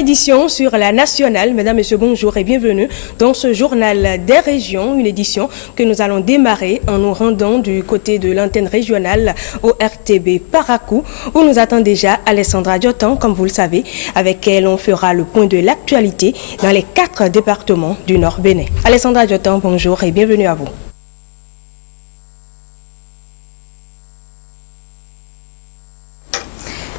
édition sur la nationale. Mesdames, Messieurs, bonjour et bienvenue dans ce journal des régions. Une édition que nous allons démarrer en nous rendant du côté de l'antenne régionale au RTB Parakou, où nous attend déjà Alessandra Diotan, comme vous le savez. Avec elle, on fera le point de l'actualité dans les 4 départements du Nord Bénin. Alessandra Diotan, bonjour et bienvenue à vous.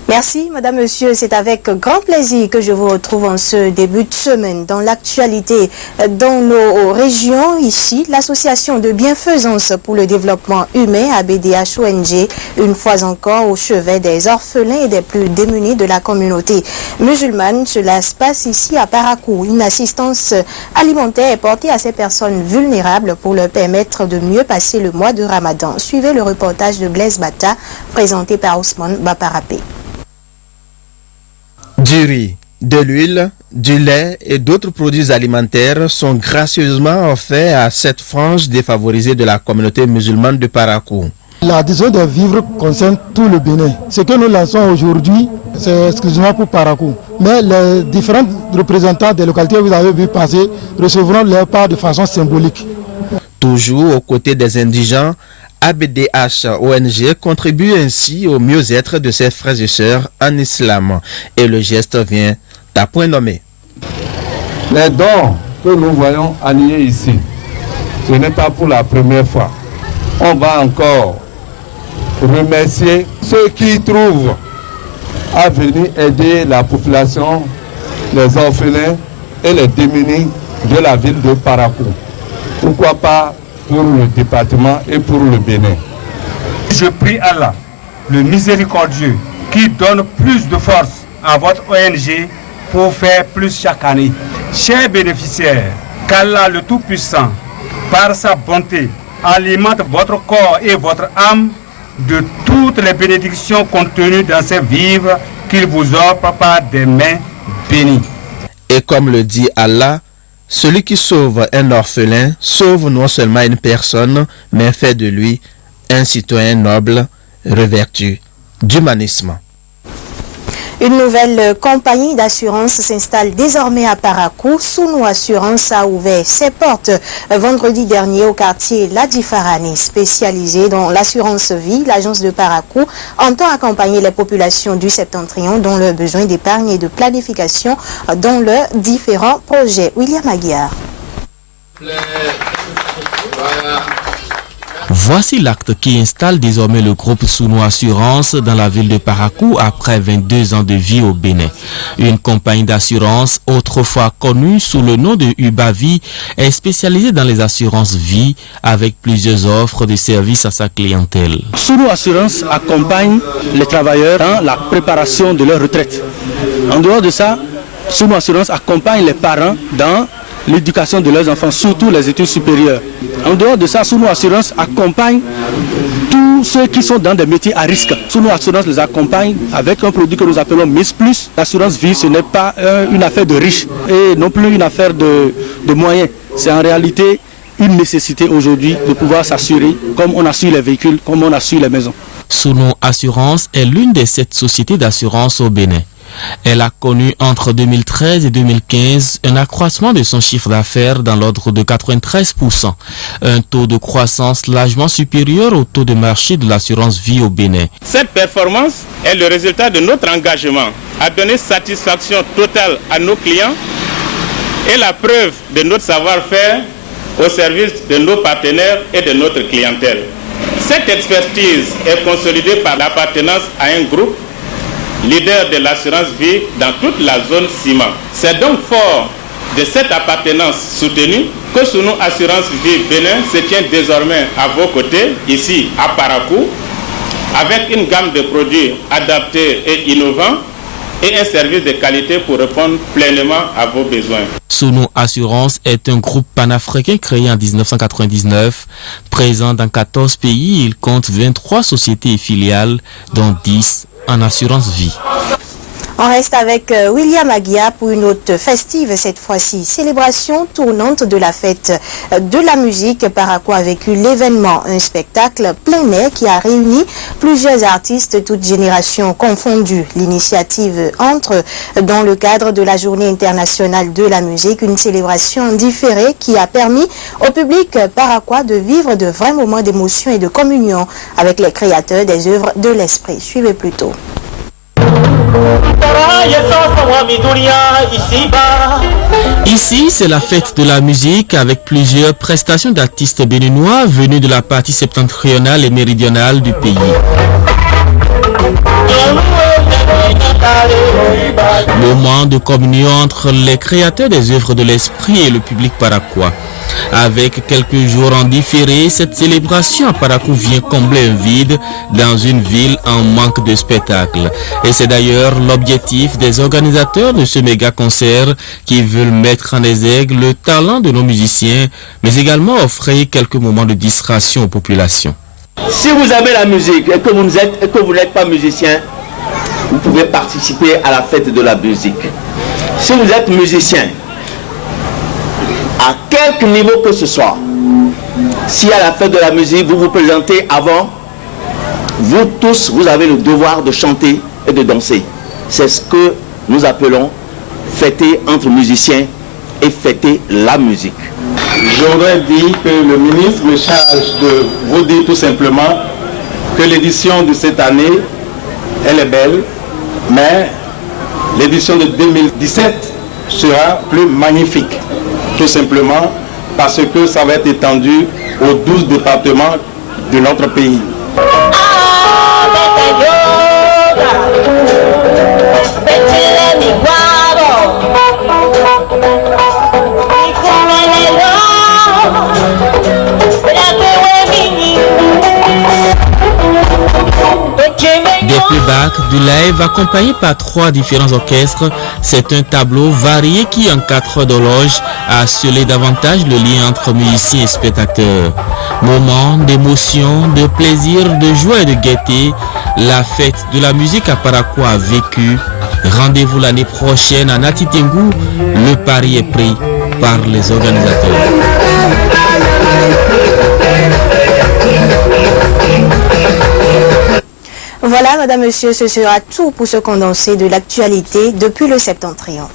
Merci, Madame, Monsieur. C'est avec grand plaisir que je vous retrouve en ce début de semaine. Dans l'actualité, dans nos régions, ici, l'association de bienfaisance pour le développement humain, ABDH-ONG, une fois encore au chevet des orphelins et des plus démunis de la communauté musulmane. Cela se passe ici à Parakou. Une assistance alimentaire est portée à ces personnes vulnérables pour leur permettre de mieux passer le mois de Ramadan. Suivez le reportage de Blaise Bata, présenté par Ousmane Baparapé. Du riz, de l'huile, du lait et d'autres produits alimentaires sont gracieusement offerts à cette frange défavorisée de la communauté musulmane de Parakou. La distribution des vivres concerne tout le Bénin. Ce que nous lançons aujourd'hui, c'est exclusivement pour Parakou. Mais les différents représentants des localités que vous avez vu passer recevront leur part de façon symbolique. Toujours aux côtés des indigents, ABDH-ONG contribue ainsi au mieux-être de ses frères et sœurs en islam. Et le geste vient à point nommé. Les dons que nous voyons alignés ici, ce n'est pas pour la première fois. On va encore remercier ceux qui trouvent à venir aider la population, les orphelins et les démunis de la ville de Parakou. Pourquoi pas pour le département et pour le Bénin. Je prie Allah, le miséricordieux, qui donne plus de force à votre ONG pour faire plus chaque année. Chers bénéficiaires, qu'Allah le Tout-Puissant, par sa bonté, alimente votre corps et votre âme de toutes les bénédictions contenues dans ces vivres qu'il vous offre par des mains bénies. Et comme le dit Allah, celui qui sauve un orphelin sauve non seulement une personne, mais fait de lui un citoyen noble, revêtu d'humanisme. Une nouvelle compagnie d'assurance s'installe désormais à Parakou. Sounou Assurance a ouvert ses portes vendredi dernier au quartier Ladifarani. Spécialisée dans l'assurance vie, l'agence de Parakou entend accompagner les populations du septentrion dans leurs besoins d'épargne et de planification dans leurs différents projets. William Aguiar. Voici l'acte qui installe désormais le groupe Sounou Assurance dans la ville de Parakou après 22 ans de vie au Bénin. Une compagnie d'assurance autrefois connue sous le nom de Ubavi est spécialisée dans les assurances vie avec plusieurs offres de services à sa clientèle. Sounou Assurance accompagne les travailleurs dans la préparation de leur retraite. En dehors de ça, Sounou Assurance accompagne les parents dans l'éducation de leurs enfants, surtout les études supérieures. En dehors de ça, Sounou Assurance accompagne tous ceux qui sont dans des métiers à risque. Sounou Assurance les accompagne avec un produit que nous appelons MIS+. L'assurance vie, ce n'est pas une affaire de riches et non plus une affaire de moyens. C'est en réalité une nécessité aujourd'hui de pouvoir s'assurer comme on assure les véhicules, comme on assure les maisons. Sounou Assurance est l'une des 7 sociétés d'assurance au Bénin. Elle a connu entre 2013 et 2015 un accroissement de son chiffre d'affaires dans l'ordre de 93%, un taux de croissance largement supérieur au taux de marché de l'assurance vie au Bénin. Cette performance est le résultat de notre engagement à donner satisfaction totale à nos clients et la preuve de notre savoir-faire au service de nos partenaires et de notre clientèle. Cette expertise est consolidée par l'appartenance à un groupe leader de l'assurance vie dans toute la zone CIMA. C'est donc fort de cette appartenance soutenue que Sounou Assurance Vie Bénin se tient désormais à vos côtés, ici à Parakou, avec une gamme de produits adaptés et innovants et un service de qualité pour répondre pleinement à vos besoins. Sounou Assurance est un groupe panafricain créé en 1999. Présent dans 14 pays, il compte 23 sociétés et filiales, dont 10 en assurance vie. On reste avec William Aguia pour une autre festive cette fois-ci. Célébration tournante de la fête de la musique. Parakou a vécu l'événement, un spectacle plein air qui a réuni plusieurs artistes, toutes générations confondues. L'initiative entre dans le cadre de la Journée internationale de la musique, une célébration différée qui a permis au public paraquois de vivre de vrais moments d'émotion et de communion avec les créateurs des œuvres de l'esprit. Suivez plutôt. Ici, c'est la fête de la musique avec plusieurs prestations d'artistes béninois venus de la partie septentrionale et méridionale du pays. Moment de communion entre les créateurs des œuvres de l'esprit et le public paraquois. Avec quelques jours en différé, cette célébration à Parakou vient combler un vide dans une ville en manque de spectacle. Et c'est d'ailleurs l'objectif des organisateurs de ce méga concert qui veulent mettre en exergue le talent de nos musiciens, mais également offrir quelques moments de distraction aux populations. Si vous aimez la musique et que vous n'êtes pas musicien, vous pouvez participer à la fête de la musique. Si vous êtes musicien, à quelque niveau que ce soit, si à la fête de la musique vous vous présentez avant, vous tous, vous avez le devoir de chanter et de danser. C'est ce que nous appelons fêter entre musiciens et fêter la musique. J'aurais dit que le ministre me charge de vous dire tout simplement que l'édition de cette année, elle est belle, mais l'édition de 2017 sera plus magnifique. Tout simplement parce que ça va être étendu aux 12 départements de notre pays. Des playbacks, du live accompagné par 3 différents orchestres, c'est un tableau varié qui en 4 heures d'horloge a scellé davantage le lien entre musiciens et spectateurs. Moment d'émotion, de plaisir, de joie et de gaieté, la fête de la musique à Parakou a vécu. Rendez-vous l'année prochaine à Natitengu, le pari est pris par les organisateurs. Voilà, madame, monsieur, ce sera tout pour ce condensé de l'actualité depuis le Septentrion.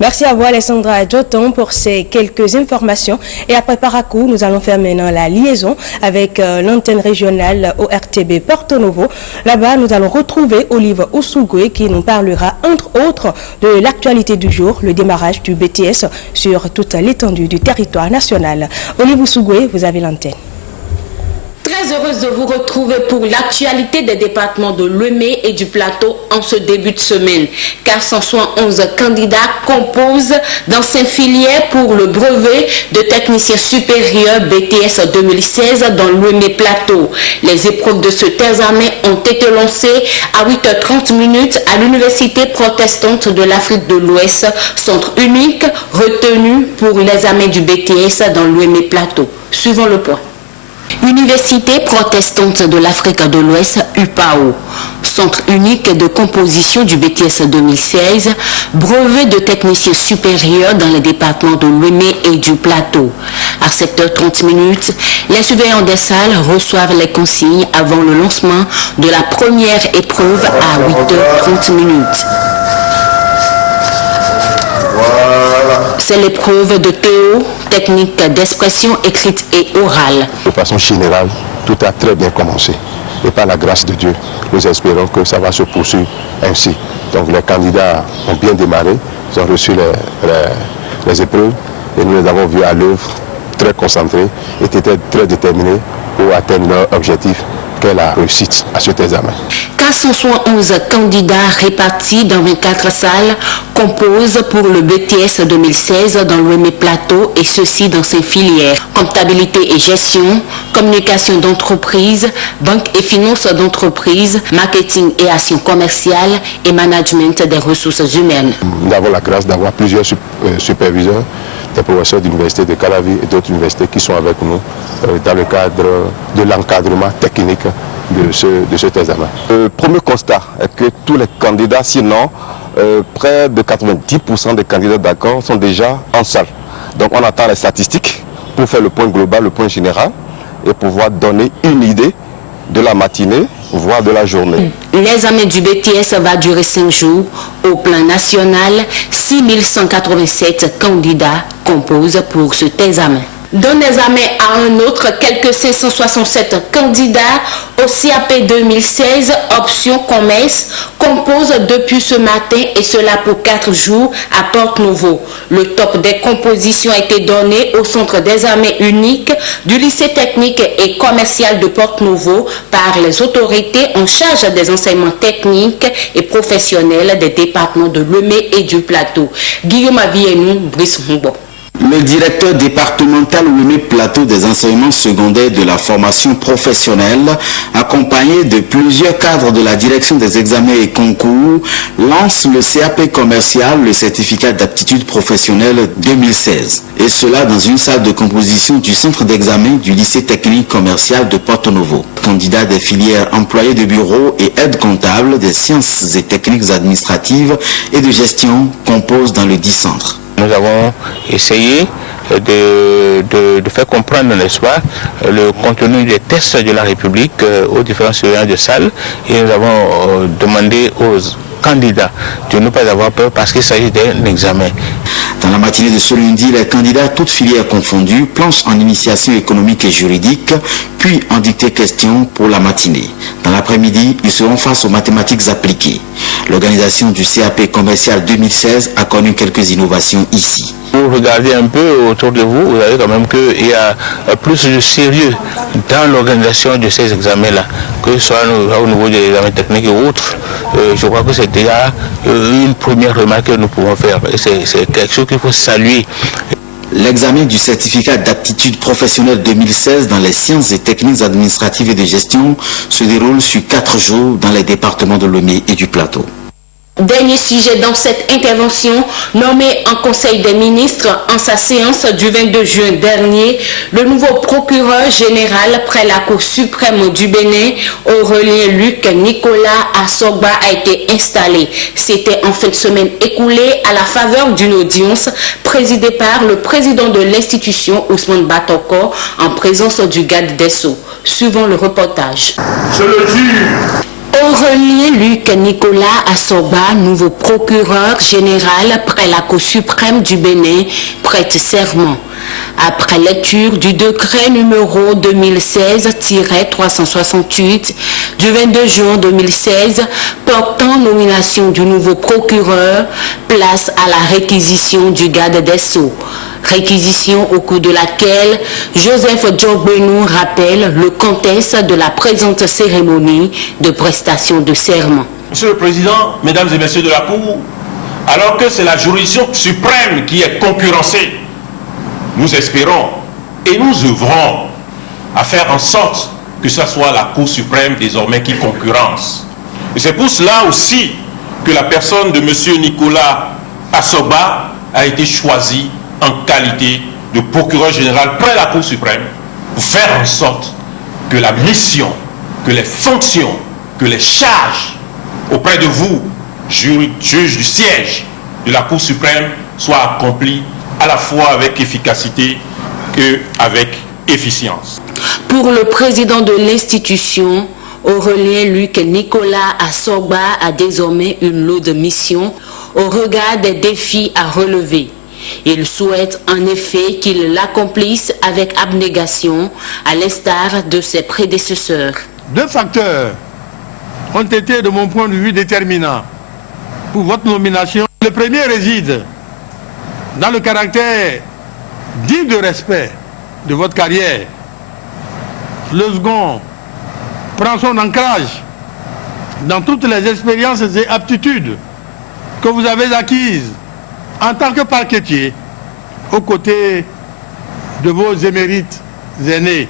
Merci à vous, Alessandra Djoton, pour ces quelques informations. Et après Parakou, nous allons faire maintenant la liaison avec l'antenne régionale ORTB Porto Novo. Là-bas, nous allons retrouver Olive Oussougoué qui nous parlera, entre autres, de l'actualité du jour, le démarrage du BTS sur toute l'étendue du territoire national. Olive Oussougoué, vous avez l'antenne. Très heureuse de vous retrouver pour l'actualité des départements de Lomé et du Plateau en ce début de semaine. 471 candidats composent dans ces filières pour le brevet de technicien supérieur BTS 2016 dans Lomé Plateau. Les épreuves de ce examen ont été lancées à 8h30 à l'Université protestante de l'Afrique de l'Ouest, centre unique retenu pour l'examen du BTS dans Lomé Plateau. Suivons le point. Université protestante de l'Afrique de l'Ouest, UPAO, centre unique de composition du BTS 2016, brevet de technicien supérieur dans les départements de Lomé et du Plateau. À 7h30, les surveillants des salles reçoivent les consignes avant le lancement de la première épreuve à 8h30. C'est l'épreuve de Théo, technique d'expression écrite et orale. De façon générale, tout a très bien commencé. Et par la grâce de Dieu, nous espérons que ça va se poursuivre ainsi. Donc les candidats ont bien démarré, ils ont reçu les épreuves et nous les avons vus à l'œuvre, très concentrés et étaient très déterminés pour atteindre leur objectif qu'est la réussite à cet examen. 471 candidats répartis dans 24 salles composent pour le BTS 2016 dans l'Ouémé Plateau et ceci dans ses filières. Comptabilité et gestion, communication d'entreprise, banque et finances d'entreprise, marketing et action commerciale et management des ressources humaines. Nous avons la grâce d'avoir plusieurs superviseurs, des professeurs d'université de Calavi et d'autres universités qui sont avec nous dans le cadre de l'encadrement technique de cet examen. Le premier constat est que tous les candidats, sinon près de 90% des candidats d'accord sont déjà en salle. Donc on attend les statistiques pour faire le point global, le point général et pouvoir donner une idée de la matinée, voire de la journée. L'examen du BTS va durer 5 jours. Au plan national, 6187 candidats composent pour cet examen. D'un examen à un autre, quelques 567 candidats au CAP 2016 option commerce composent depuis ce matin et cela pour 4 jours à Porte-Nouveau. Le top des compositions a été donné au centre d'examen unique du lycée technique et commercial de Porte-Nouveau par les autorités en charge des enseignements techniques et professionnels des départements de Lemay et du Plateau. Guillaume Avienou, Brice Mbo. Le directeur départemental Lemay Plateau des enseignements secondaires de la formation professionnelle, accompagné de plusieurs cadres de la direction des examens et concours, lance le CAP commercial, le certificat d'aptitude professionnelle 2016. Et cela dans une salle de composition du centre d'examen du lycée technique commercial de Porte-Nouveau. Candidats des filières employés de bureau et aides comptables des sciences et techniques administratives et de gestion composent dans le dit centre. Nous avons essayé de faire comprendre, n'est-ce pas, le contenu des tests de la République aux différents surveillants de salle et nous avons demandé aux candidats de ne pas avoir peur parce qu'il s'agit d'un examen. Dans la matinée de ce lundi, les candidats, toutes filières confondues, planchent en initiation économique et juridique, puis en dictée question pour la matinée. Dans l'après-midi, ils seront face aux mathématiques appliquées. L'organisation du CAP commercial 2016 a connu quelques innovations ici. Vous regardez un peu autour de vous, vous voyez quand même qu'il y a plus de sérieux dans l'organisation de ces examens-là, que ce soit au niveau des examens techniques et autres. Je crois que c'est déjà une première remarque que nous pouvons faire. Et c'est quelque chose qu'il faut saluer. L'examen du certificat d'aptitude professionnelle 2016 dans les sciences et techniques administratives et de gestion se déroule sur 4 jours dans les départements de Lemay et du Plateau. Dernier sujet dans cette intervention, nommé en Conseil des ministres en sa séance du 22 juin dernier, le nouveau procureur général près la Cour suprême du Bénin, Aurélien Luc Nicolas Assogba, a été installé. C'était en fin de semaine écoulée à la faveur d'une audience présidée par le président de l'institution, Ousmane Batoko, en présence du garde des Sceaux. Suivons le reportage. Je le jure. Aurélien Luc Nicolas Assogba, nouveau procureur général près la Cour suprême du Bénin, prête serment. Après lecture du décret numéro 2016-368 du 22 juin 2016 portant nomination du nouveau procureur, place à la réquisition du garde des Sceaux. Réquisition au cours de laquelle Joseph Djogbenou rappelle le contexte de la présente cérémonie de prestation de serment. Monsieur le Président, Mesdames et Messieurs de la Cour, alors que c'est la juridiction suprême qui est concurrencée, nous espérons et nous œuvrons à faire en sorte que ce soit la Cour suprême désormais qui concurrence. Et c'est pour cela aussi que la personne de Monsieur Nicolas Assogba a été choisie en qualité de procureur général près la Cour suprême pour faire en sorte que la mission, que les fonctions, que les charges auprès de vous, juges du siège de la Cour suprême, soient accomplies à la fois avec efficacité et avec efficience. Pour le président de l'institution, Aurélien Luc Nicolas Assogba a désormais une lourde mission au regard des défis à relever. Il souhaite en effet qu'il l'accomplisse avec abnégation, à l'instar de ses prédécesseurs. 2 facteurs ont été, de mon point de vue, déterminants pour votre nomination. Le premier réside dans le caractère digne de respect de votre carrière. Le second prend son ancrage dans toutes les expériences et aptitudes que vous avez acquises en tant que parquetier, aux côtés de vos émérites aînés.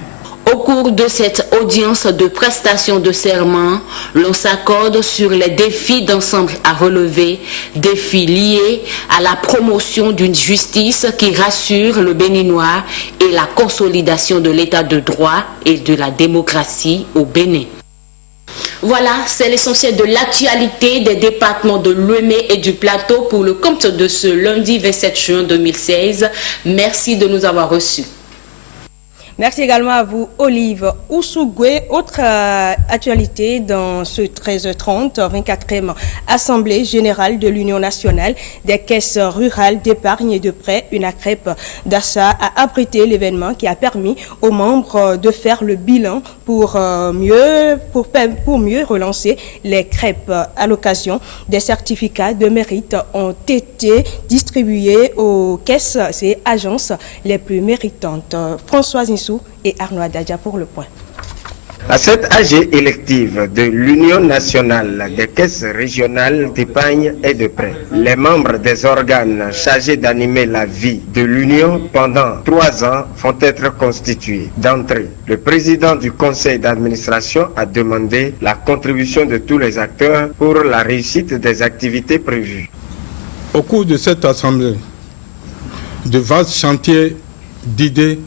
Au cours de cette audience de prestation de serment, l'on s'accorde sur les défis d'ensemble à relever, défis liés à la promotion d'une justice qui rassure le Béninois et la consolidation de l'état de droit et de la démocratie au Bénin. Voilà, c'est l'essentiel de l'actualité des départements de Lomé et du Plateau pour le compte de ce lundi 27 juin 2016. Merci de nous avoir reçus. Merci également à vous, Olive Ousougwe. Autre actualité dans ce 13h30, 24e Assemblée générale de l'Union nationale des caisses rurales d'épargne et de prêt, UNACREP d'Assa, a abrité l'événement qui a permis aux membres de faire le bilan pour mieux relancer les crêpes. À l'occasion, des certificats de mérite ont été distribués aux caisses et agences les plus méritantes. Françoise Insou et Arnaud Adadja pour le point. À cette AG élective de l'Union nationale des caisses régionales d'épargne et de prêt, les membres des organes chargés d'animer la vie de l'Union pendant 3 ans vont être constitués. D'entrée, le président du conseil d'administration a demandé la contribution de tous les acteurs pour la réussite des activités prévues. Au cours de cette assemblée, de vastes chantiers d'idées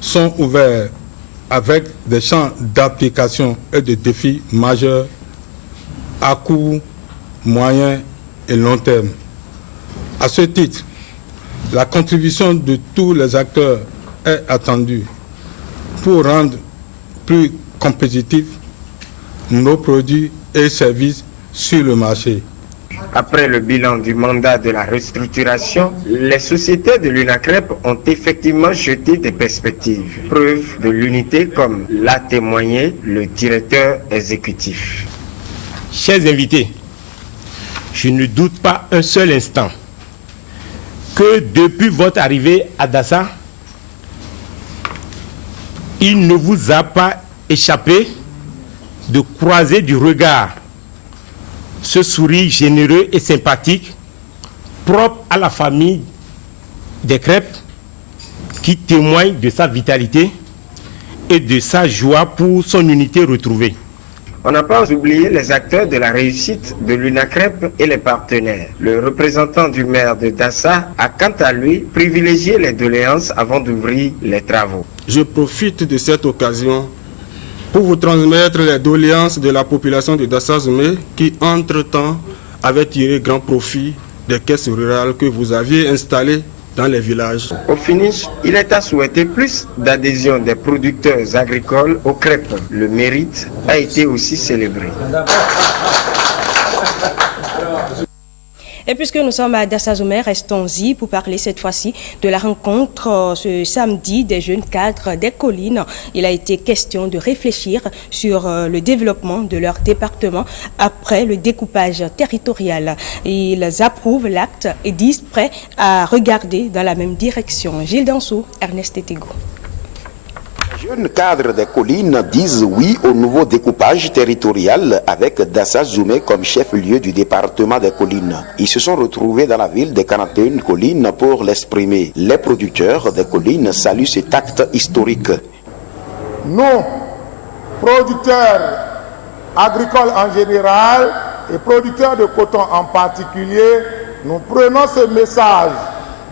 sont ouverts avec des champs d'application et de défis majeurs à court, moyen et long terme. À ce titre, la contribution de tous les acteurs est attendue pour rendre plus compétitifs nos produits et services sur le marché. Après le bilan du mandat de la restructuration, les sociétés de l'UNACREP ont effectivement jeté des perspectives, preuve de l'unité comme l'a témoigné le directeur exécutif. Chers invités, je ne doute pas un seul instant que depuis votre arrivée à Dassa, il ne vous a pas échappé de croiser du regard ce sourire généreux et sympathique propre à la famille des crêpes qui témoigne de sa vitalité et de sa joie pour son unité retrouvée. On n'a pas oublié les acteurs de la réussite de l'UNACREP et les partenaires. Le représentant du maire de Dassa a quant à lui privilégié les doléances avant d'ouvrir les travaux. Je profite de cette occasion pour vous transmettre les doléances de la population de Dassa-Zoumé qui, entre-temps, avait tiré grand profit des caisses rurales que vous aviez installées dans les villages. Au finish, il est à souhaiter plus d'adhésion des producteurs agricoles aux crêpes. Le mérite a été aussi célébré. Et puisque nous sommes à Dassa-Zoumé, restons-y pour parler cette fois-ci de la rencontre ce samedi des jeunes cadres des collines. Il a été question de réfléchir sur le développement de leur département après le découpage territorial. Ils approuvent l'acte et disent prêts à regarder dans la même direction. Gilles Dansou, Ernest Etego. Les jeunes cadres des collines disent oui au nouveau découpage territorial avec Dassa-Zoumé comme chef-lieu du département des collines. Ils se sont retrouvés dans la ville des 41 collines pour l'exprimer. Les producteurs des collines saluent cet acte historique. Nous, producteurs agricoles en général et producteurs de coton en particulier, nous prenons ce message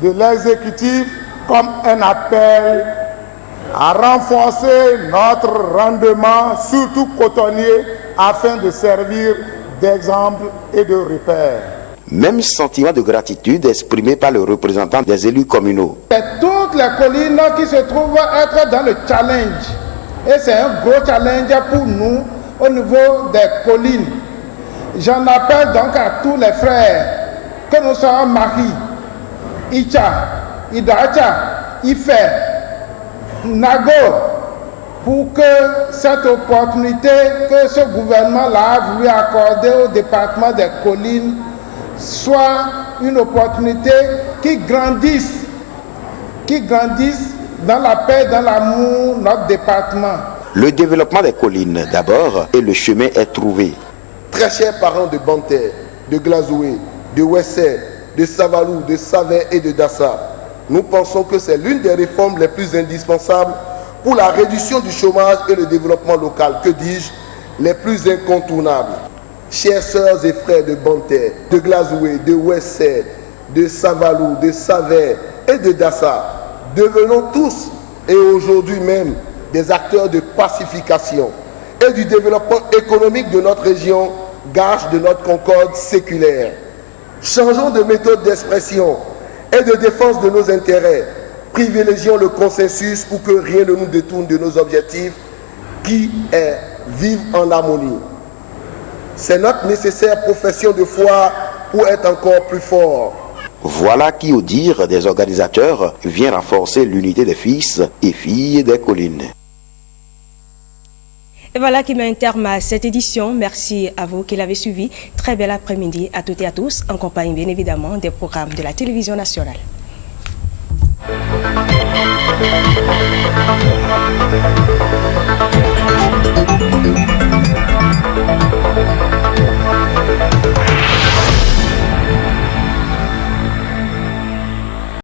de l'exécutif comme un appel à renforcer notre rendement, surtout cotonnier, afin de servir d'exemple et de repère. Même sentiment de gratitude exprimé par le représentant des élus communaux. C'est toutes les collines qui se trouvent être dans le challenge. Et c'est un gros challenge pour nous au niveau des collines. J'en appelle donc à tous les frères, que nous soyons Mahi, Icha, Idacha, Ife, Nago, pour que cette opportunité que ce gouvernement-là a voulu accorder au département des collines soit une opportunité qui grandisse dans la paix, dans l'amour, notre département. Le développement des collines d'abord et le chemin est trouvé. Très chers parents de Banter, de Glazoué, de Wessé, de Savalou, de Savet et de Dassa, nous pensons que c'est l'une des réformes les plus indispensables pour la réduction du chômage et le développement local, que dis-je, les plus incontournables. Chers sœurs et frères de Banter, de Glazoué, de Wessé, de Savalou, de Savet et de Dassa, devenons tous et aujourd'hui même des acteurs de pacification et du développement économique de notre région, gage de notre concorde séculaire. Changeons de méthode d'expression et de défense de nos intérêts. Privilégions le consensus pour que rien ne nous détourne de nos objectifs, qui est vivre en harmonie. C'est notre nécessaire profession de foi pour être encore plus fort. Voilà qui, au dire des organisateurs, vient renforcer l'unité des fils et filles des collines. Et voilà qui met un terme à cette édition. Merci à vous qui l'avez suivi. Très bel après-midi à toutes et à tous, en compagnie bien évidemment des programmes de la télévision nationale.